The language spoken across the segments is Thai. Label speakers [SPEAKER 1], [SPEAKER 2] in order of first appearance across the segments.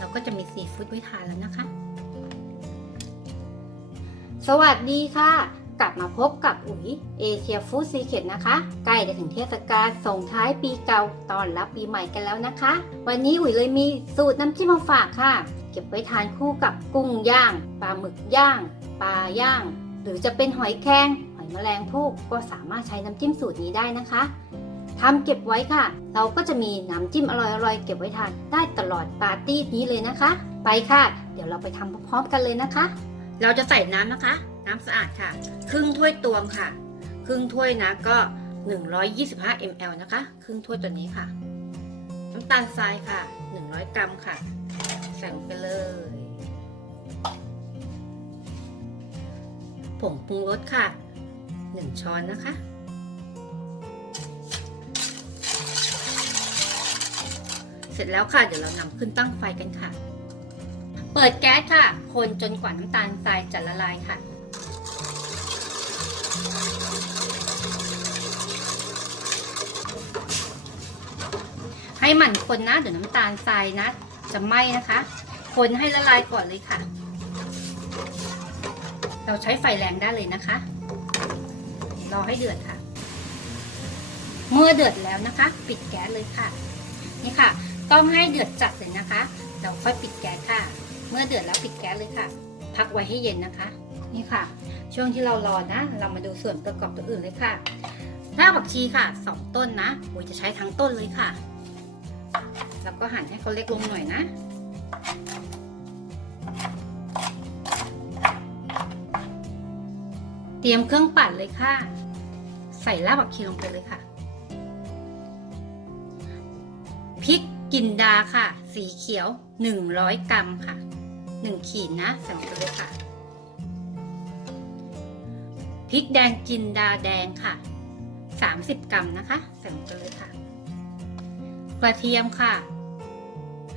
[SPEAKER 1] เราก็จะมีซีฟู้ดไว้ทานแล้วนะคะ สวัสดีค่ะ กลับมาพบกับอุ๋ยเอเชียฟู้ดซีเค t นะคะ ใกล้จะถึงเทศกาลส่งท้ายปีเก่าตอนรับปีใหม่กันแล้วนะคะ วันนี้อุ๋ยเลยมีสูตรน้ำจิ้มมาฝากค่ะ เก็บไว้ทานคู่กับกุ้งย่าง ปลาหมึกย่าง ปลาย่าง หรือจะเป็นหอยแครงหอยแมลงภู่ก็สามารถใช้น้ำจิ้มสูตรนี้ได้นะคะ ทำเก็บไว้ค่ะ เราก็จะมีน้ำจิ้มอร่อยๆ เก็บไว้ทานได้ตลอดปาร์ตี้นี้เลยนะคะ ไปค่ะ เดี๋ยวเราไปทำพร้อมๆกันเลยนะคะ เราจะใส่น้ำนะคะ น้ำสะอาดค่ะ ครึ่งถ้วยตวงค่ะ ครึ่งถ้วยนะก็ 125 ml นะคะ ครึ่งถ้วยตัวนี้ค่ะ น้ำตาลทรายค่ะ 100 กรัมค่ะ ใส่ลงไปเลยผงปรุงรสค่ะ 1 ช้อนนะคะ ร็จแล้วค่ะ เดี๋ยวเรานำขึ้นตั้งไฟกันค่ะ เปิดแก๊สค่ะ คนจนกว่าน้ำตาลทรายจะละลายค่ะ ให้หมั่นคนนะ เดี๋ยวน้ำตาลทรายนะ จะไหม้นะคะ คนให้ละลายก่อนเลยค่ะ เราใช้ไฟแรงได้เลยนะคะ รอให้เดือดค่ะ เมื่อเดือดแล้วนะคะ ปิดแก๊สเลยค่ะ นี่ค่ะ ต้องให้เดือดจัดเลยนะคะ เราค่อยปิดแก๊สค่ะ เมื่อเดือดแล้วปิดแก๊สเลยค่ะ พักไว้ให้เย็นนะคะ นี่ค่ะ ช่วงที่เรารอนะ เรามาดูส่วนประกอบตัวอื่นเลยค่ะรากผักชีค่ะสองต้นนะโอ้ยจะใช้ทั้งต้นเลยค่ะ แล้วก็หั่นให้เขาเล็กลงหน่อยนะเตรียมเครื่องปั่นเลยค่ะ ใส่รากผักชีลงไปเลยค่ะ พริก กินดาค่ะ สีเขียว 100 กรัมค่ะ 1 ขีดนะส่ลงไปเลยค่ะ พริกแดงจินดาแดงค่ะ 30 กรัมนะคะส่ลงไปเลยค่ะ กระเทียมค่ะ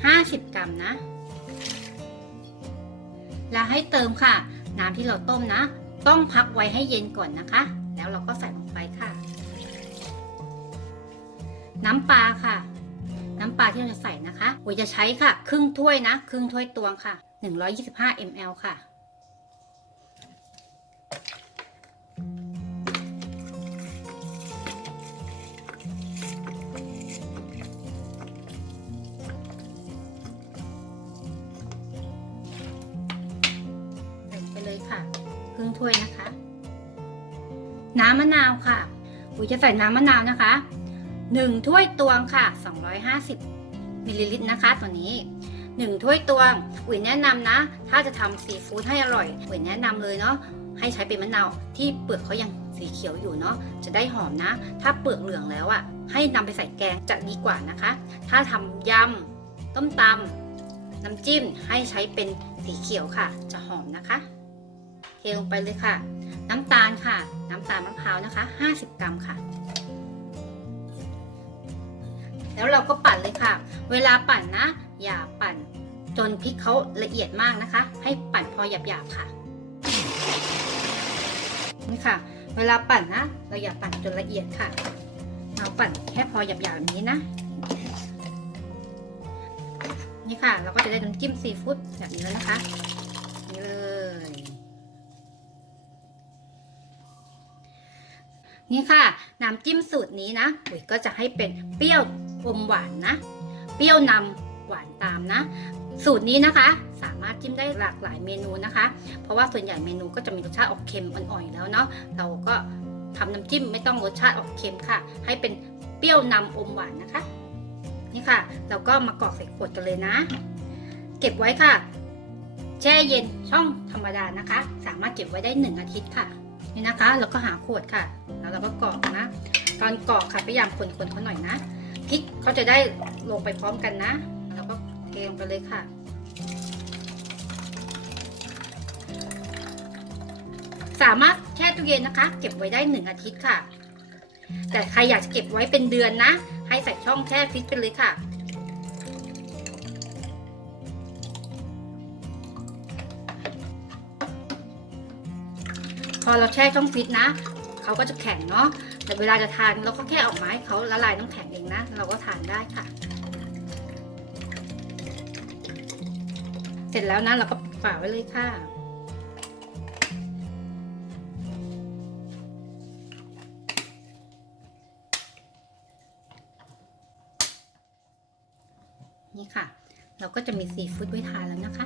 [SPEAKER 1] 50 กรัมนะ แล้วให้เติมค่ะ น้ำที่เราต้มนะ ต้องพักไว้ให้เย็นก่อนนะคะ แล้วเราก็ใส่ลงไปค่ะ น้ำปลาค่ะ น้ำปลาที่เราจะใส่นะคะโอยจะใช้ค่ะ ครึ่งถ้วยนะ ครึ่งถ้วยตวงค่ะ 125 ml ค่ะใส่ไปเลยค่ะครึ่งถ้วยนะคะ น้ำมะนาวค่ะอุยจะใส่น้ำมะนาวนะคะ 1 ถ้วยตวงค่ะ 250 มิลลิลิตรนะคะตัวนี้ 1 ถ้วยตวงอุ๋ยแนะนำนะ ถ้าจะทำซีฟู้ดให้อร่อยอุ๋ยแนะนำเลยเนาะให้ใช้เป็นมะนาวที่เปลือกเขายังสีเขียวอยู่เนาะจะได้หอมนะ ถ้าเปลือกเหลืองแล้วอะ่ะ ให้นำไปใส่แกงจะดีกว่านะคะ ถ้าทำยำต้มตำน้ำจิ้มให้ใช้เป็นสีเขียวค่ะ จะหอมนะคะเทลงไปเลยค่ะ น้ำตาลค่ะ น้ำตาลมะพร้าวนะคะ 50 กรัมค่ะ แล้วเราก็ปั่นเลยค่ะ เวลาปั่นนะ อย่าปั่นจนพริกเขาละเอียดมากนะคะ ให้ปั่นพอหยาบๆค่ะ นี่ค่ะ เวลาปั่นนะ เราอย่าปั่นจนละเอียดค่ะ เราปั่นแค่พอหยาบๆแบบนี้นะ นี่ค่ะ เราก็จะได้น้ำจิ้มซีฟู้ดแบบนี้แล้วนะคะนี่เลย นี่ค่ะ น้ำจิ้มสูตรนี้นะอุ๋ยก็จะให้เป็นเปรี้ยว อมหวานนะ เปรี้ยวนำหวานตามนะ สูตรนี้นะคะ สามารถจิ้มได้หลากหลายเมนูนะคะ เพราะว่าส่วนใหญ่เมนูก็จะมีรสชาติออกเค็มอ่อนๆแล้วเนาะเราก็ทำน้ำจิ้มไม่ต้องรสชาติออกเค็มค่ะ ให้เป็นเปรี้ยวนำอมหวานนะคะ นี่ค่ะ เราก็มากรอกใส่ขวดกันเลยนะ เก็บไว้ค่ะ แช่เย็นช่องธรรมดานะคะ สามารถเก็บไว้ได้หนึ่งอาทิตย์ค่ะนี่นะคะเราก็หาขวดค่ะ แล้วเราก็กรอกนะ ตอนกรอกค่ะพยายามคนๆเขาหน่อยนะ เขาจะได้ลงไปพร้อมกันนะ แล้วก็เทลงไปเลยค่ะ สามารถแช่ตู้เย็นนะคะ เก็บไว้ได้หนึ่งอาทิตย์ค่ะ แต่ใครอยากจะเก็บไว้เป็นเดือนนะ ให้ใส่ช่องแช่ฟิตไปเลยค่ะพอเราแช่ช่องฟิตนะ เขาก็จะแข็งเนาะ แต่เวลาจะทานเราก็แค่ออกมาให้เขาละลายน้ำแข็งเองนะ เราก็ทานได้ค่ะ เสร็จแล้วนะเราก็ปิดฝาไว้เลยค่ะนี่ค่ะ เราก็จะมีซีฟู้ดไว้ทานแล้วนะคะ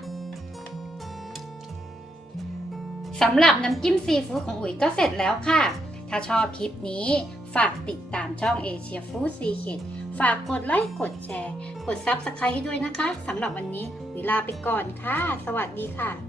[SPEAKER 1] สำหรับน้ำจิ้มซีฟู้ดของอุ๋ยก็เสร็จแล้วค่ะ ถ้าชอบคลิปนี้ฝากติดตามช่องเอเชียฟู้ดซีเ e ดฝากกดไลค์กดแชร์ กดซับสไครต์ให้ด้วยนะคะสำหรับวันนี้เวลาไปก่อนค่ะ สวัสดีค่ะ